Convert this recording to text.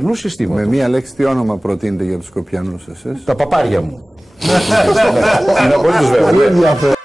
αληθινού συστήματος. Με μία λέξη, τι όνομα προτείνετε για τους Σκοπιανούς εσείς? Τα παπάρια μου. Είναι απολύτως βέβαιο.